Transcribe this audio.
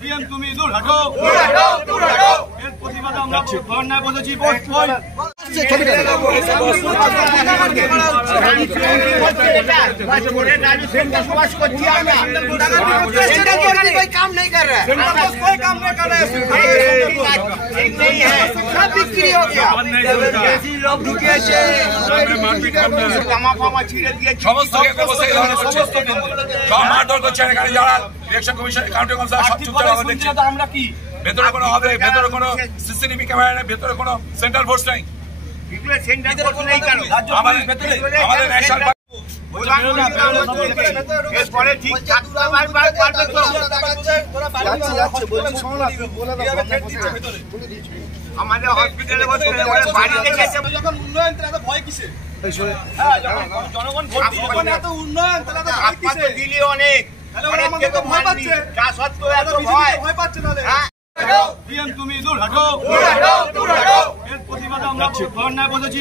DM তুমি দূর হাঁটো, এর প্রতিবাদে আমরা ধর্নায় বসেছি। काम नहीं कर रहा है, कोई काम नहीं कर रहा है, ठीक नहीं है, सब बिक्री हो गया। लोग ढुके মারধর করছে এখানে যারা ইলেকশন কমিশন কাউন্টি কাউন্সিলর সব চুপচাপ দেখছে। আমরা কি ভেতরে কোনো হবে, ভেতরে কোনো সিসিটিভি ক্যামেরা নেই, ভেতরে কোনো সেন্ট্রাল ফোর্স নাই। আমাদের ন্যাশনাল আমাদের হসপিটালে যখন উন্নয়ন তাহলে ভয় কিসে? জনগণ ভোট এত উন্নয়ন তাহলে দিলি অনেক তা সত্ত্বেও এত ভয় পাচ্ছে। তাহলে ডিএম তুমি দূর হাঁটো, এর প্রতিবাদে আমরা ধর্নায় বসেছি।